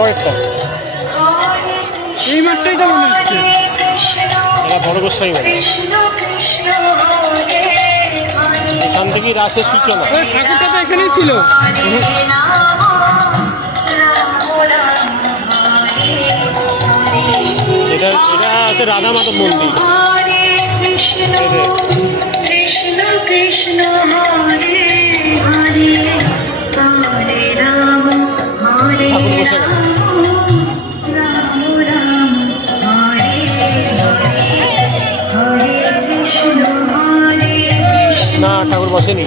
কয়েকটা এই মাঠটাই তো মনে হচ্ছে। এরা বড় গোসাই মানে এখান থেকেই রাসের সূচনা। ওই ঠাকুরটা তো এখানেই ছিল। এটা এটা হচ্ছে রাধা মাধব মন্দির। ঠাকুর বসে গেল। না ঠাকুর বসেনি।